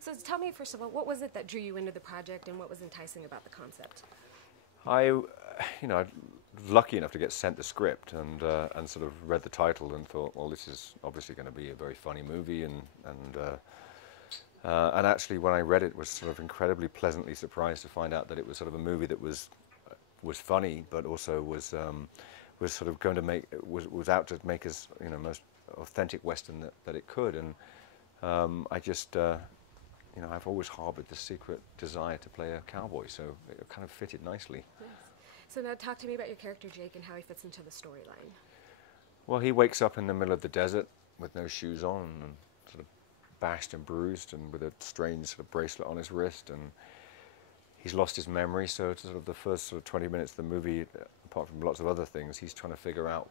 So tell me, first of all, what was it that drew you into the project and what was enticing about the concept? I lucky enough to get sent the script and sort of read the title and thought, well, this is obviously going to be a very funny movie, and actually when I read it, was sort of incredibly pleasantly surprised to find out that it was sort of a movie that was funny, but also was sort of going to was out to make us most authentic Western that it could, and I just I've always harbored this secret desire to play a cowboy, so it kind of fitted nicely. Nice. So now talk to me about your character Jake and how he fits into the storyline. Well, he wakes up in the middle of the desert with no shoes on and sort of bashed and bruised and with a strange sort of bracelet on his wrist, and he's lost his memory, so it's sort of the first sort of 20 minutes of the movie, apart from lots of other things, he's trying to figure out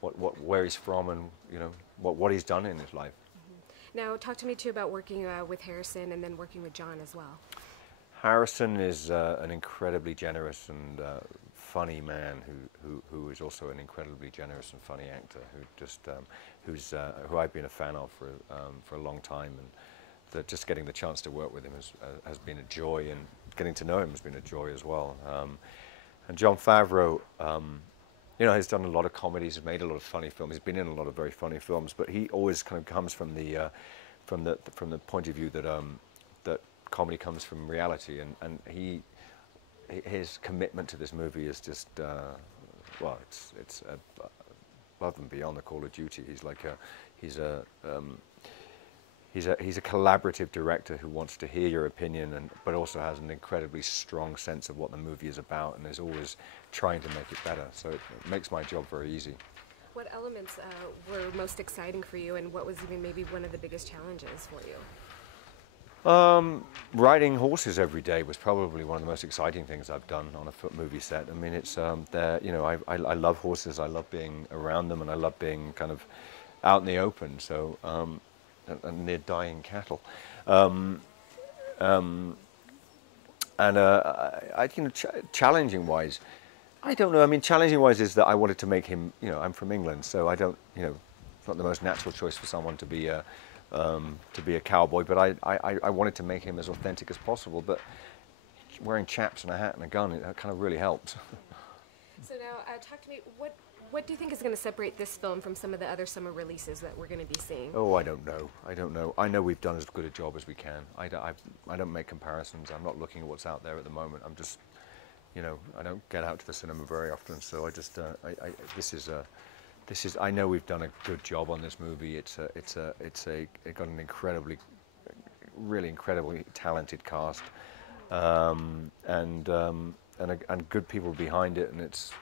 where he's from and what he's done in his life. Now, talk to me too about working with Harrison and then working with John as well. Harrison is an incredibly generous and funny man who is also an incredibly generous and funny actor who I've been a fan of for a long time, and just getting the chance to work with him has been a joy, and getting to know him has been a joy as well. And Jon Favreau, has done a lot of comedies, has made a lot of funny films. He's been in a lot of very funny films, but he always kind of comes from the point of view that that comedy comes from reality, and his commitment to this movie is just well, it's above and beyond the Call of Duty. He's a collaborative director who wants to hear your opinion, but also has an incredibly strong sense of what the movie is about, and is always trying to make it better. So it makes my job very easy. What elements were most exciting for you, and what was even maybe one of the biggest challenges for you? Riding horses every day was probably one of the most exciting things I've done on a movie set. I mean, it's I love horses. I love being around them, and I love being kind of out in the open. So. And near dying cattle, challenging wise, I don't know. I mean, challenging wise is that I wanted to make him. I'm from England, so I don't. It's not the most natural choice for someone to be a cowboy. But I wanted to make him as authentic as possible. But wearing chaps and a hat and a gun, it kind of really helps. So now, talk to me. What do you think is going to separate this film from some of the other summer releases that we're going to be seeing? Oh, I don't know. I know we've done as good a job as we can. I don't make comparisons. I'm not looking at what's out there at the moment. I'm just, I don't get out to the cinema very often. So I just, I know we've done a good job on this movie. It got an really incredibly talented cast, and good people behind it, and it's.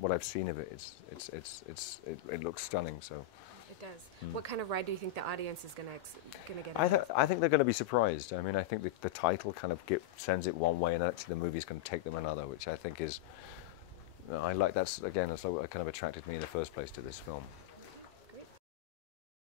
What I've seen of it, it looks stunning. So it does. What kind of ride do you think the audience is going to get? I think they're going to be surprised. I mean, I think the title kind of sends it one way, and actually the movie's going to take them another, which I think is. I like that's again, that's what kind of attracted me in the first place to this film.